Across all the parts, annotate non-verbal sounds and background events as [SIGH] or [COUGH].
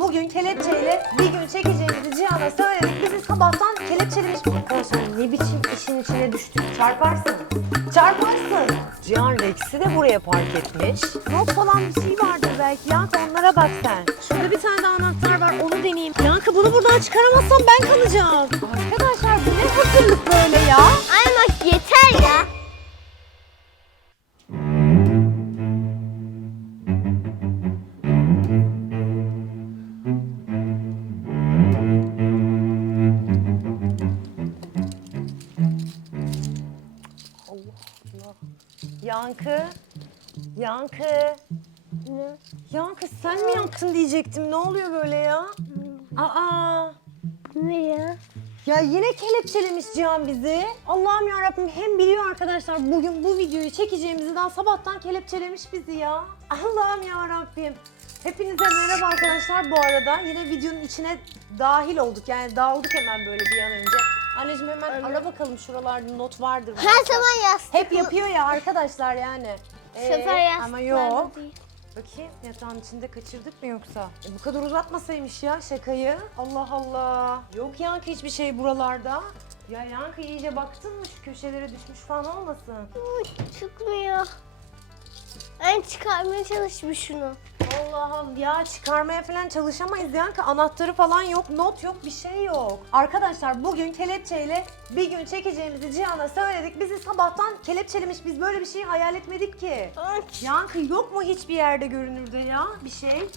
Bugün kelepçeyle bir gün çekeceğimizi Cihan'a söyledik. Bizi sabahtan kelepçelemiş. Arkadaşlar ne biçim işin içine düştük. Çarparsın. Çarparsın. Cihan Rex'i de buraya park etmiş. Not falan bir şey vardır belki. Yankı onlara bak sen. Şurada bir tane daha anahtar var onu deneyeyim. Yankı bunu buradan çıkaramazsam ben kalacağım. Arkadaşlar bu ne hazırlık böyle ya? Ay bak yeter ya. Yankı. Yankı. Ne? Yankı sen mi yaptın diyecektim. Ne oluyor böyle ya? Aa. Ne ya? Ya yine kelepçelemiş Cihan bizi. Allah'ım ya Rabbim hem biliyor arkadaşlar bugün bu videoyu çekeceğimizi daha sabahtan kelepçelemiş bizi ya. Allah'ım ya Rabbim. Hepinize merhaba arkadaşlar bu arada. Yine videonun içine dahil olduk. Yani dağıldık hemen böyle bir an önce. Anneciğim hemen ara bakalım şuralarda not vardır. Her zaman yastık. Hep yapıyor ya arkadaşlar yani. Bu Ee, sefer yastıklarda Ama yok. değil. Bakayım yatağın içinde kaçırdık mı yoksa? E, bu kadar uzatmasaymış ya şakayı. Allah Allah. Yok Yankı hiçbir şey buralarda. Ya Yankı iyice baktın mı şu köşelere düşmüş falan olmasın? Uy, çıkmıyor. Ben çıkarmaya çalışmış şunu. Allah Allah ya çıkarmaya falan çalışamayız Yankı. Anahtarı falan yok, not yok, bir şey yok. Arkadaşlar bugün kelepçeyle bir gün çekeceğimizi Cihan'a söyledik. Bizi sabahtan kelepçelemiş. Biz böyle bir şey hayal etmedik ki. Yankı yok mu hiçbir yerde görünürde ya bir şey?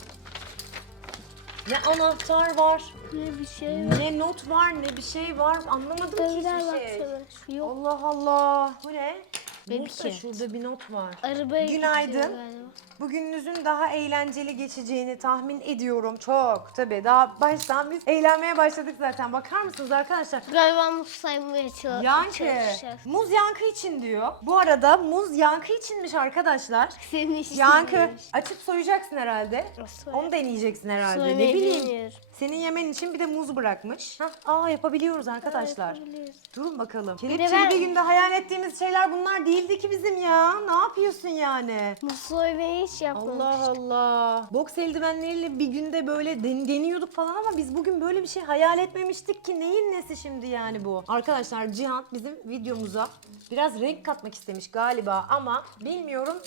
Ne anahtar var, Ne bir şey var. ne not var, ne bir şey var. Anlamadım ki Dövüler hiçbir şey. baksana. Yok. Allah Allah. Bu ne? Benimki. Şurada bir not var. Arabaya Günaydın. galiba. Bugününüzün daha eğlenceli geçeceğini tahmin ediyorum. Çok. Tabii daha baştan biz eğlenmeye başladık zaten. Bakar mısınız arkadaşlar? Galiba muz saymaya çalış- Yankı. çalışacağız. Muz yankı için diyor. Bu arada muz yankı içinmiş arkadaşlar. Senin işin Yankı neymiş? açıp soyacaksın herhalde. Nasıl Onu deneyeceksin herhalde. Söylemeyi ne bileyim. bilmiyorum. Senin yemen için bir de muz bırakmış. Hah, aa yapabiliyoruz arkadaşlar. Yapabiliriz. Durun bakalım. de Kelepçeli ben- bir günde hayal ettiğimiz şeyler bunlar değildi ki bizim ya. Ne yapıyorsun yani? Muz soymayı hiç yapmamış. Allah Allah. Boks eldivenleriyle bir günde böyle den- deniyorduk falan ama biz bugün böyle bir şey hayal etmemiştik ki. Neyin nesi şimdi yani bu? Arkadaşlar Cihan bizim videomuza biraz renk katmak istemiş galiba ama bilmiyorum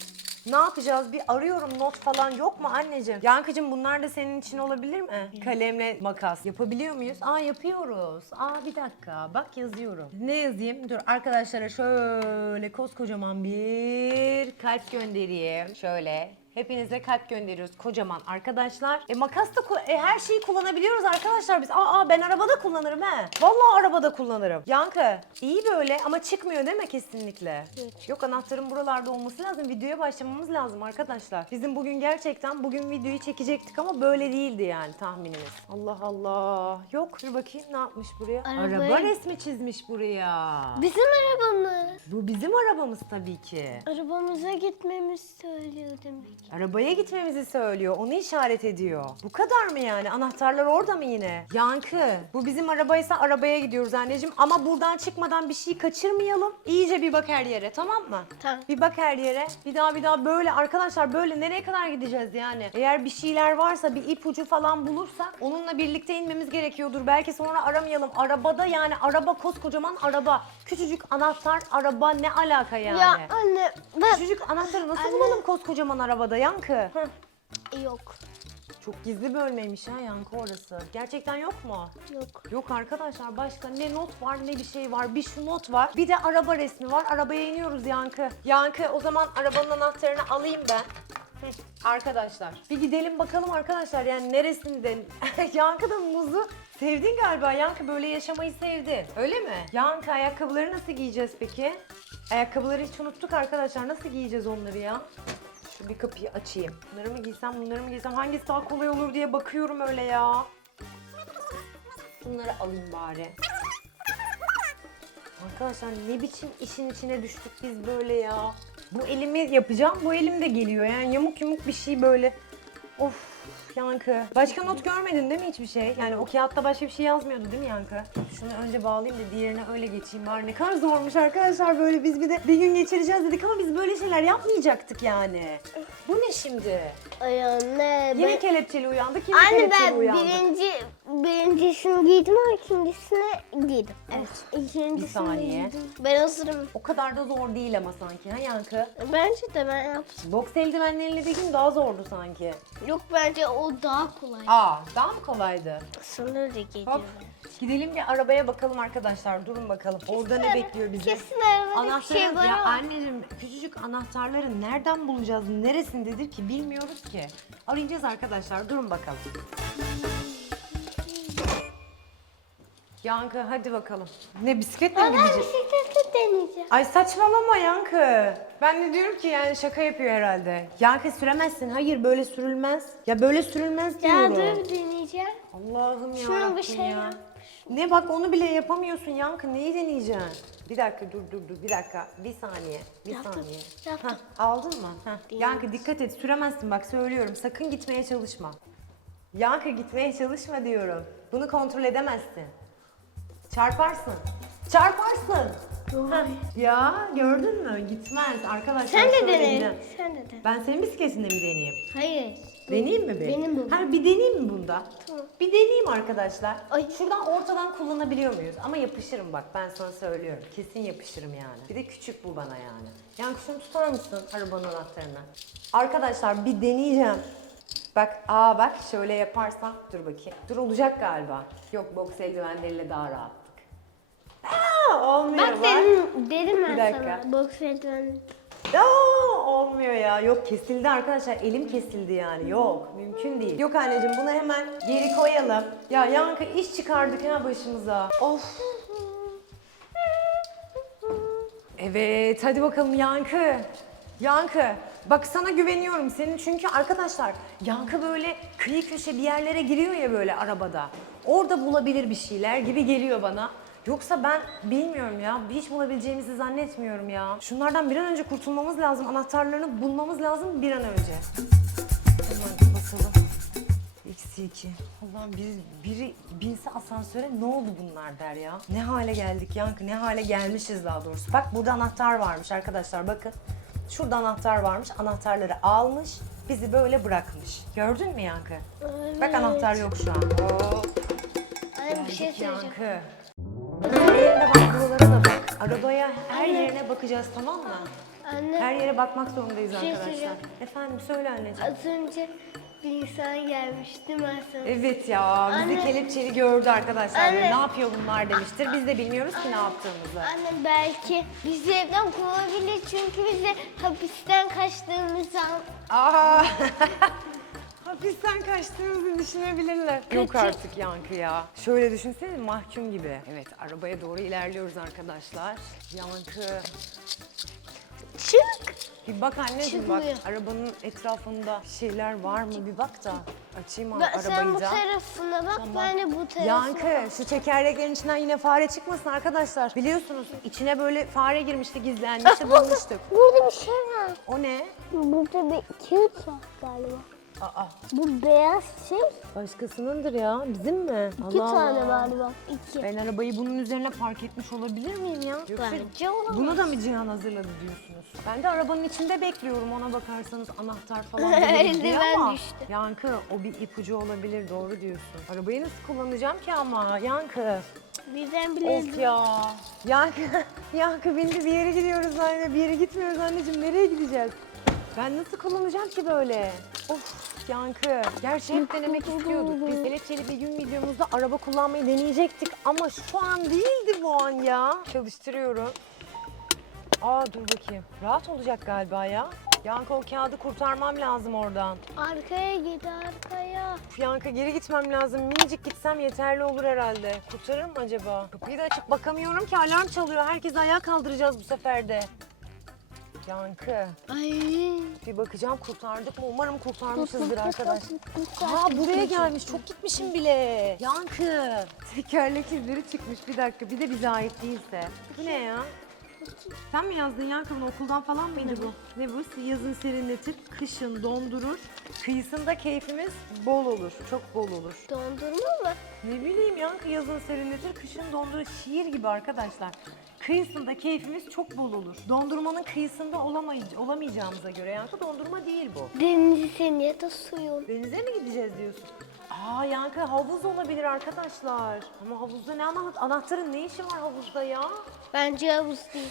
ne yapacağız? Bir arıyorum not falan yok mu anneciğim? Yankıcığım bunlar da senin için olabilir mi? Kalemle makas. Yapabiliyor muyuz? Aa yapıyoruz. Aa bir dakika. Bak yazıyorum. Ne yazayım? Dur arkadaşlara şöyle koskocaman bir kalp göndereyim. Şöyle. Hepinize kalp gönderiyoruz kocaman arkadaşlar. E makas da ku- e, her şeyi kullanabiliyoruz arkadaşlar biz. Aa, ben arabada kullanırım he. Vallahi arabada kullanırım. Yankı iyi böyle ama çıkmıyor değil mi kesinlikle? Evet. Yok anahtarın buralarda olması lazım. Videoya başlamamız lazım arkadaşlar. Bizim bugün gerçekten bugün videoyu çekecektik ama böyle değildi yani tahminimiz. Allah Allah. Yok dur bakayım ne yapmış buraya? Arabayı- Araba resmi çizmiş buraya. Bizim arabamız. Bu bizim arabamız tabii ki. Arabamıza gitmemiz söylüyor demek. Arabaya gitmemizi söylüyor. Onu işaret ediyor. Bu kadar mı yani? Anahtarlar orada mı yine? Yankı. Bu bizim arabaysa arabaya gidiyoruz anneciğim. Ama buradan çıkmadan bir şey kaçırmayalım. İyice bir bak her yere tamam mı? Tamam. Bir bak her yere. Bir daha bir daha böyle arkadaşlar böyle nereye kadar gideceğiz yani? Eğer bir şeyler varsa bir ipucu falan bulursak onunla birlikte inmemiz gerekiyordur. Belki sonra aramayalım. Arabada yani araba koskocaman araba. Küçücük anahtar araba ne alaka yani? Ya anne ben... Küçücük anahtarı nasıl Anne. bulalım koskocaman arabada Yankı? Heh. Yok. Çok gizli bölmeymiş ha Yankı orası. Gerçekten yok mu? Yok. Yok arkadaşlar başka ne not var ne bir şey var. Bir şu not var. Bir de araba resmi var. Arabaya iniyoruz Yankı. Yankı o zaman arabanın anahtarını alayım ben. Hı, Arkadaşlar bir gidelim bakalım arkadaşlar yani neresinde [LAUGHS] Yankı da muzu sevdin galiba Yankı böyle yaşamayı sevdi öyle mi? Yankı ayakkabıları nasıl giyeceğiz peki? Ayakkabıları hiç unuttuk arkadaşlar nasıl giyeceğiz onları ya? Şu bir kapıyı açayım. Bunları mı giysem, bunları mı giysem? Hangisi daha kolay olur diye bakıyorum öyle ya. Bunları alayım bari. Arkadaşlar ne biçim işin içine düştük biz böyle ya. Bu elimi yapacağım, bu elim de geliyor. Yani yamuk yumuk bir şey böyle. Of Yankı. Başka not görmedin değil mi hiçbir şey? Yani o kağıtta başka bir şey yazmıyordu değil mi Yankı? Şunu önce bağlayayım da diğerine öyle geçeyim bari. Ne kadar zormuş arkadaşlar böyle biz bir de bir gün geçireceğiz dedik ama biz böyle şeyler yapmayacaktık yani. Bu ne şimdi? Ay anne. Yine Ben... kelepçeli uyandık, yine Anne kelepçeli ben uyandık. birinci, birincisini giydim ama ikincisini giydim. Evet. İkincisini Bir saniye. giydim. Ben hazırım. O kadar da zor değil ama sanki ha Yankı? Bence de ben yaptım. Boks eldivenleriyle bir gün daha zordu sanki. Yok bence o daha kolay. Aa daha mı kolaydı? Da giydim. Hop. Gidelim bir arabaya bakalım arkadaşlar. Durun bakalım. Orada ne bekliyor bizi? Kesin arabada bir Anahtarın şey var ya ama. anneciğim küçücük anahtarları nereden bulacağız? Neresindedir ki bilmiyoruz ki. Arayacağız arkadaşlar. Durun bakalım. Yankı hadi bakalım. Ne bisikletle mi Ben gideceğiz? bisikletle deneyeceğim. Ay saçmalama Yankı. Ben de diyorum ki yani şaka yapıyor herhalde. Yankı süremezsin. Hayır böyle sürülmez. Ya böyle sürülmez Ya diyorum. dur deneyeceğim. Allah'ım ya. Şuna bir şey yap. Ne bak onu bile yapamıyorsun Yankı. Neyi deneyeceksin? Bir dakika dur dur dur. Bir dakika. Bir saniye. Bir Yaptım, saniye. yaptım. Hah, aldın mı? Hah. Yankı dikkat et. Süremezsin bak söylüyorum. Sakın gitmeye çalışma. Yankı gitmeye çalışma diyorum. Bunu kontrol edemezsin. Çarparsın. Çarparsın. Ya gördün mü? Gitmez arkadaşlar. Sen de şöyle dene. gidin. Sen de dene. Ben senin bisikletinde mi deneyeyim? Hayır. Deneyeyim mi bir? Benim bu. Ha bir deneyeyim mi bunda? Tamam. Bir deneyeyim arkadaşlar. Ay. Şuradan ortadan kullanabiliyor muyuz? Ama yapışırım bak ben sana söylüyorum. Kesin yapışırım yani. Bir de küçük bu bana yani. Yani şunu tutar mısın arabanın anahtarını? Arkadaşlar bir deneyeceğim. Bak aa bak şöyle yaparsam dur bakayım. Dur olacak galiba. Yok boks eldivenleriyle daha rahattık. Aa, olmuyor Bak dedim, dedim ben Bir dakika. sana. Boks eldiven. Aa, olmuyor ya. Yok kesildi arkadaşlar. Elim kesildi yani. Yok mümkün değil. Yok anneciğim bunu hemen geri koyalım. Ya Yankı iş çıkardık ha başımıza. Of. Evet hadi bakalım Yankı. Yankı. Bak sana güveniyorum senin çünkü arkadaşlar Yankı böyle kıyı köşe bir yerlere giriyor ya böyle arabada. Orada bulabilir bir şeyler gibi geliyor bana. Yoksa ben bilmiyorum ya. Hiç bulabileceğimizi zannetmiyorum ya. Şunlardan bir an önce kurtulmamız lazım. Anahtarlarını bulmamız lazım bir an önce. Hemen basalım. Eksi iki. Allah'ım biri, biri binse asansöre ne oldu bunlar der ya. Ne hale geldik Yankı, ne hale gelmişiz daha doğrusu. Bak burada anahtar varmış arkadaşlar bakın. Şurada anahtar varmış, anahtarları almış, bizi böyle bırakmış. Gördün mü Yankı? Bak anahtar yok şu an. Oo. Anne bir şey söyleyeceğim. Yankı. Yerine bak buralara da bak. Arabaya her yerine bakacağız tamam mı? Anne Her yere bakmak zorundayız şey arkadaşlar. söyleyeceğim. Efendim söyle anneciğim. az önce bir insan gelmişti ben sana. Evet ya bizi Anne. kelepçeli gördü arkadaşlar. Anne. Ne yapıyor bunlar demiştir. Biz de bilmiyoruz ki ne yaptığımızı. Anne belki bizi evden kovabilir çünkü biz de hapisten kaçtığımız an Aa! [LAUGHS] Hapisten kaçtığımızı düşünebilirler. Yok artık Yankı ya. Şöyle düşünsene mahkum gibi. Evet arabaya doğru ilerliyoruz arkadaşlar. Yankı. çık. Bir bak anneciğim bak Çıkmıyor. arabanın etrafında şeyler var mı bir bak da. Açayım Ben, arabayı sen bu da. tarafına bak ben de bu tarafına. Yankı şu tekerleklerin içinden yine fare çıkmasın arkadaşlar. Biliyorsunuz içine böyle fare girmişti gizlenmişti [LAUGHS] bulmuştuk. Burada bir şey var. O ne? Burada bir kağıt var galiba. Aa Bu beyaz şey başkasınındır ya bizim mi? iki Allah tane Allah. galiba. İki. Ben arabayı bunun üzerine park etmiş olabilir miyim ya? Yoksa Bence olamaz. bunu da mı Cihan hazırladı diyorsunuz? Ben de arabanın içinde bekliyorum ona bakarsanız anahtar falan diye [LAUGHS] Eldiven ama. düştü. Yankı o bir ipucu olabilir doğru diyorsun. Arabayı nasıl kullanacağım ki ama Yankı? Birden Of bile ya. Yankı, [LAUGHS] Yankı bindi bir yere gidiyoruz anne. Bir yere gitmiyoruz anneciğim. Nereye gideceğiz? Ben nasıl kullanacağım ki böyle? Of Yankı. Gerçi hep denemek istiyorduk. Biz kelepçeli bir gün videomuzda araba kullanmayı deneyecektik. Ama şu an değildi bu an ya. Çalıştırıyorum. Aa dur bakayım. Rahat olacak galiba ya. Yankı o kağıdı kurtarmam lazım oradan. arkaya git arkaya. Uf, Yankı geri gitmem lazım. Minicik gitsem yeterli olur herhalde. Kurtarır mı acaba? Kapıyı da açıp bakamıyorum ki alarm çalıyor. Herkes ayağa kaldıracağız bu sefer de. Yankı Ay. bir bakacağım kurtardık mı? Umarım kurtarmışızdır arkadaş. Aa buraya gelmiş. Çok gitmişim bile. Yankı. Tekerlek izleri çıkmış. Bir dakika. Bir de bize ait değilse. Bu ne ya? Sen mi yazdın Yankı bunu okuldan falan mıydı bu? Ne bu? Yazın serinletir, kışın dondurur. Kıyısında keyfimiz bol olur, çok bol olur. Dondurma mı? Ne bileyim Yankı yazın serinletir, kışın dondurur. Şiir gibi arkadaşlar. Kıyısında keyfimiz çok bol olur. Dondurmanın kıyısında olamay- olamayacağımıza göre Yankı dondurma değil bu. Deniz seni ya da suyun. Denize mi gideceğiz diyorsun? Aa Yankı havuz olabilir arkadaşlar. Ama havuzda ne ana- anahtarın ne işi var havuzda ya? Bence havuz değil.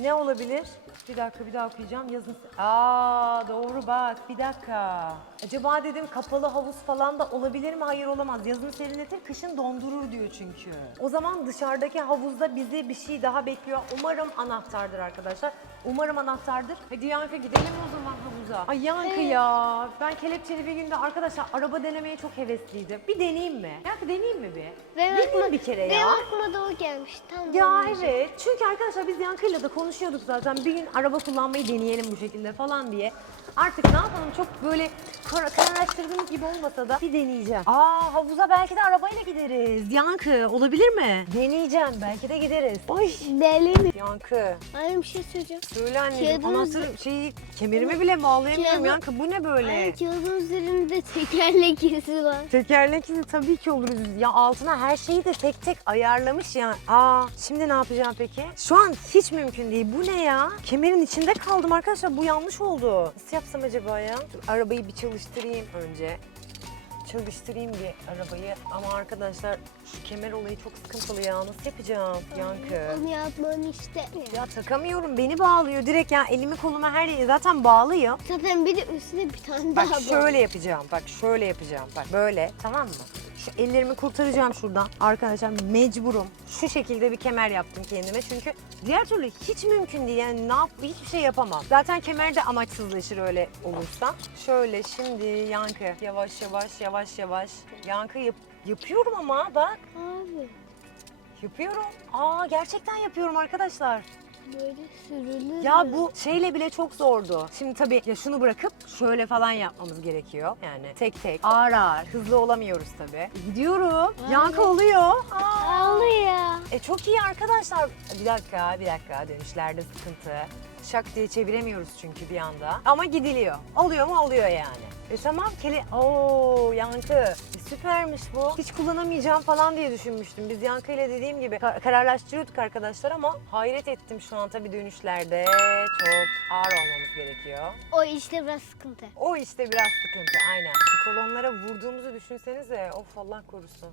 Ne olabilir? Bir dakika bir daha okuyacağım. Yazın. Aa doğru bak bir dakika. Acaba dedim kapalı havuz falan da olabilir mi? Hayır olamaz. Yazın serinletir, kışın dondurur diyor çünkü. O zaman dışarıdaki havuzda bizi bir şey daha bekliyor. Umarım anahtardır arkadaşlar. Umarım anahtardır. Hadi Yankı gidelim o zaman havuza. Ay Yankı ya. Ben kelepçeli bir günde arkadaşlar araba denemeye çok hevesliydim. Bir deneyeyim mi? Yankı deneyeyim mi bir? Benim aklıma, bir kere benim ya. aklıma da o gelmiş. Tam Ya için. evet. Çünkü arkadaşlar biz Yankı'yla da konuşuyorduk zaten. Bir gün araba kullanmayı deneyelim bu şekilde falan diye. Artık ne yapalım çok böyle kar kararlaştırdığımız gibi olmasa da bir deneyeceğim. Aa havuza belki de arabayla gideriz. Yankı olabilir mi? Deneyeceğim. Belki de gideriz. Ay. Deli mi? Yankı. Anne bir şey söyleyeceğim. Söyle anneciğim. Kağıdın Anahtarı şeyi kemerimi bile bağlayamıyorum Yankı. Bu ne böyle? Ay kağıdın üzerinde tekerlek izi var. Tekerlek izi tabii ki oluruz. Ya altına her şeyi de tek tek ayarlamış ya. Aa şimdi ne yapacağım peki? Şu an hiç mümkün değil. Bu ne ya? Kemerin içinde kaldım arkadaşlar. Bu yanlış oldu. Nasıl yapsam acaba ya? Dur, arabayı bir çalıştırayım önce. Çalıştırayım bir arabayı. Ama arkadaşlar kemer olayı çok sıkıntılı ya. Nasıl yapacağım? Yankı. Onu yapmanı istemiyorum. Ya takamıyorum. Beni bağlıyor direkt ya. Elimi koluma her yeri zaten bağlıyım. Zaten bir de üstüne bir tane Bak daha var. şöyle yapacağım. Bak şöyle yapacağım. Bak böyle tamam mı? Şu ellerimi kurtaracağım şuradan. Arkadaşlar mecburum. Şu şekilde bir kemer yaptım kendime. Çünkü diğer türlü hiç mümkün değil. Yani ne yap hiçbir şey yapamam. Zaten kemer de amaçsızlaşır öyle olursa. Şöyle şimdi yankı. Yavaş yavaş yavaş yavaş. Yankı yap- yapıyorum ama bak. Abi Yapıyorum. Aa gerçekten yapıyorum arkadaşlar. böyle sürülür Ya mü? bu şeyle bile çok zordu. Şimdi tabii ya şunu bırakıp şöyle falan yapmamız gerekiyor. Yani tek tek ağır ağır hızlı olamıyoruz tabii. Gidiyorum. Yankı oluyor. Aa. Ağlıyor. E çok iyi arkadaşlar. Bir dakika, bir dakika. Dönüşlerde sıkıntı. Şak diye çeviremiyoruz çünkü bir anda. Ama gidiliyor. Oluyor mu? Oluyor yani. E tamam kele... Oo Yankı. E, süpermiş bu. Hiç kullanamayacağım falan diye düşünmüştüm. Biz Yankı ile dediğim gibi kar- kararlaştırıyorduk arkadaşlar ama hayret ettim şu an tabii dönüşlerde. Çok ağır olmamız gerekiyor. O işte biraz sıkıntı. O işte biraz sıkıntı aynen. Şu kolonlara vurduğumuzu düşünsenize. Of Allah korusun.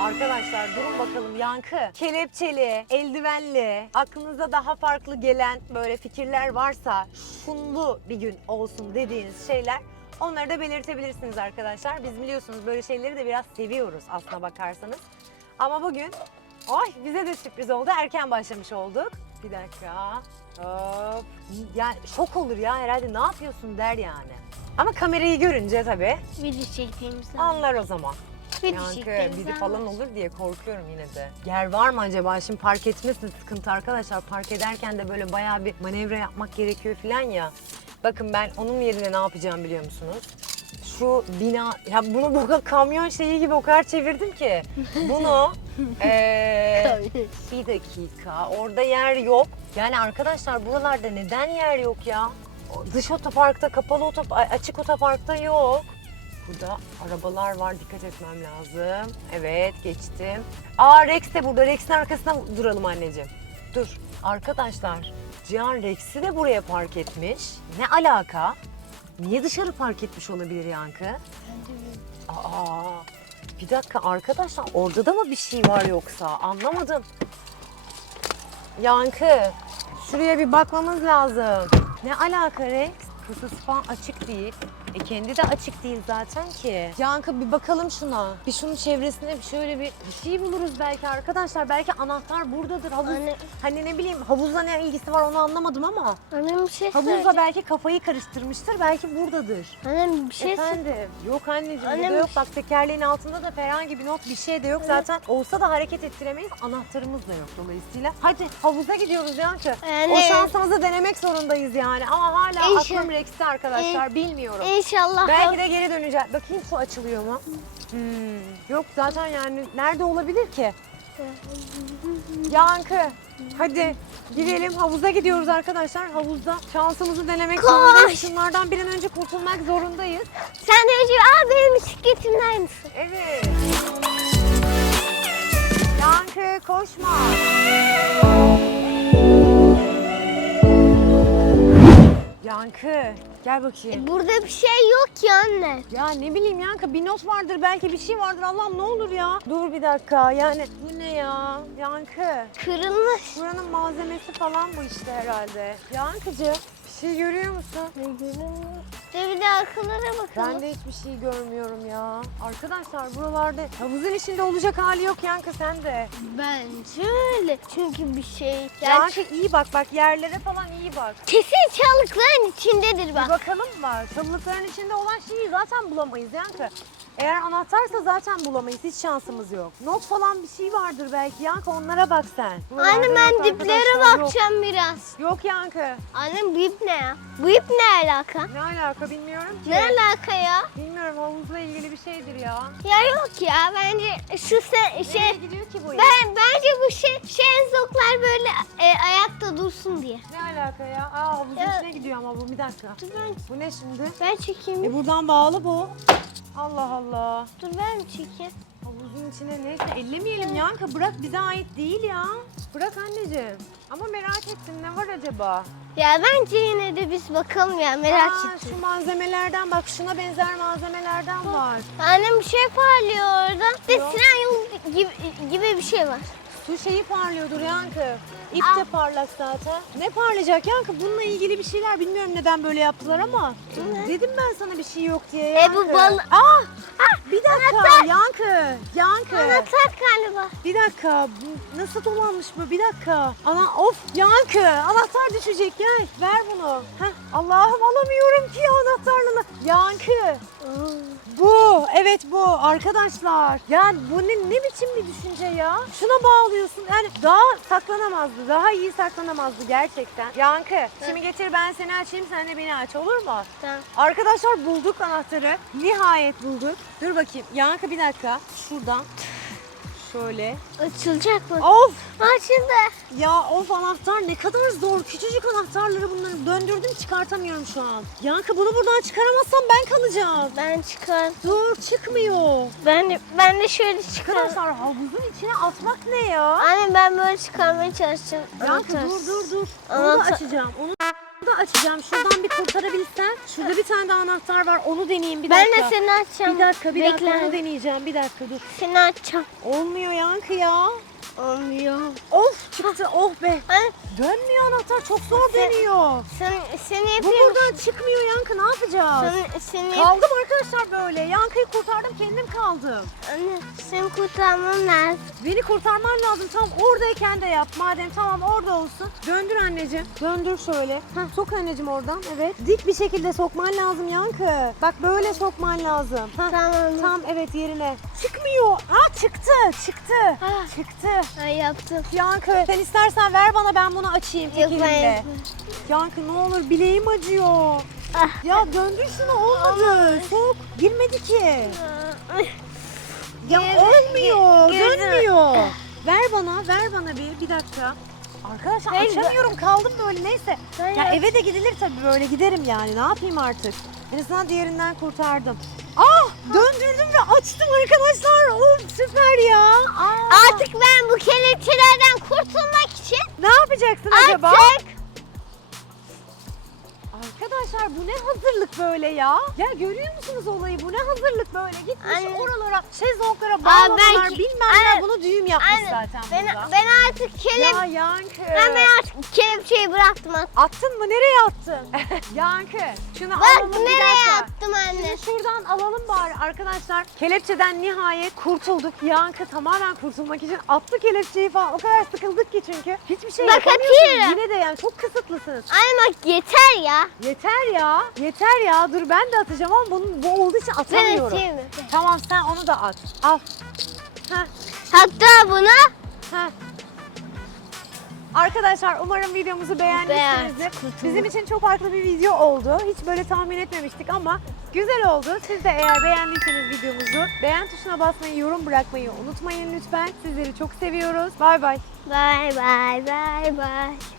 Arkadaşlar durun bakalım yankı. Kelepçeli, eldivenli, aklınıza daha farklı gelen böyle fikirler varsa şunlu bir gün olsun dediğiniz şeyler onları da belirtebilirsiniz arkadaşlar. Biz biliyorsunuz böyle şeyleri de biraz seviyoruz aslına bakarsanız. Ama bugün ay bize de sürpriz oldu. Erken başlamış olduk. Bir dakika. Hop. Yani şok olur ya herhalde ne yapıyorsun der yani. Ama kamerayı görünce tabii Video çektiğimiz zaman. anlar o zaman. Video Yankı zaman. falan olur diye korkuyorum yine de. Yer var mı acaba? Şimdi park etmesin sıkıntı arkadaşlar. Park ederken de böyle bayağı bir manevra yapmak gerekiyor falan ya. Bakın ben onun yerine ne yapacağım biliyor musunuz? Şu bina, ya bunu bu [LAUGHS] kamyon şeyi gibi o kadar çevirdim ki. Bunu [LAUGHS] eee bir dakika orada yer yok. Yani arkadaşlar buralarda neden yer yok ya? Dış otoparkta, kapalı otopark, açık otoparkta yok. Burada arabalar var dikkat etmem lazım. Evet geçtim. Aa Rex de burada. Rex'in arkasına duralım anneciğim. Dur. Arkadaşlar Cihan Rex'i de buraya park etmiş. Ne alaka? Niye dışarı park etmiş olabilir Yankı? Aa, bir dakika arkadaşlar orada da mı bir şey var yoksa? Anlamadım. Yankı, şuraya bir bakmamız lazım. Ne alaka Rex? Falan açık değil. E kendi de açık değil zaten ki. Yankı bir bakalım şuna. Bir şunun çevresinde bir şöyle bir, bir şey buluruz belki arkadaşlar. Belki anahtar buradadır. Havuz, Anne. hani ne bileyim havuzla ne ilgisi var onu anlamadım ama. Annem bir şey Havuzla söyleyecek. belki kafayı karıştırmıştır. Belki buradadır. Annem bir şey. Efendim? Yok anneciğim Annem- burada yok. Bak tekerleğin altında da herhangi bir not bir şey de yok. Zaten olsa da hareket ettiremeyiz. Anahtarımız da yok dolayısıyla. Hadi havuza gidiyoruz Yankı. Anne. O şansımızı denemek zorundayız yani. Ama hala İnşallah. aklım Rex'te arkadaşlar. Bilmiyorum. İnşallah. Belki de geri döneceğiz. Bakayım su açılıyor mu? Hmm. Yok zaten yani nerede olabilir ki? Yankı hadi gidelim havuza gidiyoruz arkadaşlar. Havuzda şansımızı denemek Koş. zorundayız. Şunlardan bir an önce kurtulmak zorundayız. Sen de önce al benim bisikletimin aynısı. Evet. Yankı koşma. Yankı gel bakayım. E, burada bir şey yok ki anne. Ya ne bileyim Yankı bir not vardır belki bir şey vardır Allah'ım ne olur ya. Dur bir dakika yani bu ne ya Yankı. Kırılmış. Buranın malzemesi falan bu işte herhalde. Yankıcı bir şey görüyor musun? De bir de arkalara bakalım. Ben de hiçbir şey görmüyorum ya. Arkadaşlar buralarda havuzun içinde olacak hali yok Yankı sen de. Bence öyle. Çünkü bir şey. Yankı iyi bak bak yerlere falan iyi bak. Kesin çalıkların içindedir Bir bak. bakalım mı? Çalılıkların içinde olan şeyi zaten bulamayız Yankı. Eğer anahtarsa zaten bulamayız. Hiç şansımız yok. Not falan bir şey vardır belki Yankı onlara bak sen. Buralarda Anne ben diplere arkadaşlar, yok. bakacağım biraz. Yok Yankı. Anne bu ip ne ya? Bu ip ne alaka? Ne alaka bilmiyorum ki. Ne alaka ya? Bilmiyorum havuzla ilgili bir şeydir ya. Ya yok ya bence şu se Nereye şey gidiyor ki bu ya? ben bence bu şey şenzoklar böyle e, ayakta dursun diye. Ne alaka ya? Aa havuzun Ya- içine gidiyor ama bu bir dakika. Ben Bu ne şimdi? ben çekeyim. E buradan bağlı bu. Allah Allah. Dur ben çekeyim. Havuzun içine neyse ellemeyelim Yanka bırak bize ait değil ya. Bırak anneciğim. Ama merak ettim ne var acaba? Ya bence yine de biz bakalım ya merak Aa, ettim. Şu malzemelerden bak şuna benzer malzemelerden var. Annem bir şey parlıyor orada. Bir de Yok. siren yol gibi, gibi bir şey var. Su şeyi parlıyordur Yankı. İp de parlak zaten. Ne parlayacak Yankı? Bununla ilgili bir şeyler bilmiyorum neden böyle yaptılar ama. Dedim ben sana bir şey yok diye E, Yankı. bu bal- Aa! Bir dakika Anahtar. Yankı. Yankı. Anahtar galiba. Bir dakika. Bu nasıl dolanmış bu? Bir dakika. Ana of Yankı. Anahtar düşecek. Gel. Ver bunu. Heh. Allah'ım alamıyorum ki anahtarını. Yankı. Bu. Evet bu. Arkadaşlar. Yani bu ne, ne biçim bir düşünce ya? Şuna bağlıyorsun. Yani daha saklanamazdı. Daha iyi saklanamazdı gerçekten. Yankı. Şimdi getir ben seni açayım. Sen de beni aç olur mu? Tamam. Arkadaşlar bulduk anahtarı. Nihayet bulduk. Dur bakayım. Yankı bir dakika. Şuradan. Şöyle. Açılacak mı? Of! Açıldı. Ya of anahtar ne kadar zor. Küçücük anahtarları bunları döndürdüm çıkartamıyorum şu an. Yankı bunu buradan çıkaramazsam ben kalacağım. Ben çıkar. Dur çıkmıyor. Ben ben de şöyle çıkar. Arkadaşlar havuzun içine atmak ne ya? Anne ben böyle çıkarmaya çalışacağım. Yankı Anahtar. dur dur dur. Onu da Anahtar- açacağım. Onu da açacağım. Şuradan bir kurtarabilsem. Şurada bir tane daha anahtar var. Onu deneyeyim bir Ben dakika. de seni açacağım. Bir dakika bir dakika Bekle. onu deneyeceğim. Bir dakika dur. Seni açacağım. Olmuyor Yankı ya. Olmuyor. Of çıktı oh be. Anne Dönmüyor anahtar çok zor Sen- dönüyor. sen, seni Bu yapayım. buradan çıkmıyor Yankı ne yapacağız? Sen, seni Kaldım arkadaşlar böyle. Yankıyı kurtardım kendim kaldım. Anne seni kurtarmam lazım. Beni kurtarman lazım. Tam oradayken de yap. Madem tamam orada olsun. Döndür anneciğim. Döndür şöyle. Heh, sok anneciğim oradan. Evet. Dik bir şekilde sokman lazım Yankı. Bak böyle sokman lazım. Heh, Tamam. Tam evet yerine. Çıkmıyor. Ha çıktı. Çıktı. Ah. Çıktı. Ben yaptım. Yankı sen istersen ver bana ben bunu açayım tek Yok ben elimle. yapmam. Yankı ne olur bileğim acıyor. Ah. Ya döndür şunu olmadı. Sok. Girmedi ki. Ya Girdi, olmuyor. girdi. Dönmüyor. Ver bana, ver bana bir. Bir dakika. Arkadaşlar Ver, açamıyorum kaldım böyle neyse. Ben Ya yap- eve de gidilir tabii böyle giderim yani ne yapayım artık. En azından diğerinden kurtardım. Ah döndürdüm açtım arkadaşlar. Of süper ya. Aa, Artık ben bu kelepçelerden kurtulmak için ne yapacaksın acaba? artık Arkadaşlar bu ne hazırlık böyle ya? Ya görüyor musunuz olayı? Bu ne hazırlık böyle? Gitmiş Anne. oralara, şezlonglara bağlamışlar. belki- Bilmem Anne. ne bunu düğüm yapmış Anne, zaten ben, burada. ben artık kelep Ya Yankı. ben, ben artık kelepçeyi bıraktım. At- Attın mı? Nereye attın? [LAUGHS] Yankı. Şunu Bak alalım bir nereye dakika. attım anne? Şunu şuradan alalım bari arkadaşlar. Kelepçeden nihayet kurtulduk. Yankı tamamen kurtulmak için attı kelepçeyi falan. O kadar sıkıldık ki çünkü. Hiçbir şey Bak yapamıyorsunuz. atıyorum. Yine de yani çok kısıtlısınız. Anne bak yeter ya. Yeter ya. Yeter ya. Dur ben de atacağım ama bunun bu olduğu için Ben atamıyorum. atayım mı? Tamam sen onu da at. Al. Heh, Hatta buna heh. Arkadaşlar umarım videomuzu beğenmişsinizdir. Kurtulduk. Bizim için çok farklı bir video oldu. Hiç böyle tahmin etmemiştik ama güzel oldu. Siz de eğer beğendiyseniz videomuzu beğen tuşuna basmayı, yorum bırakmayı unutmayın lütfen. Sizleri çok seviyoruz. Bay bay. Bye bye bye bye.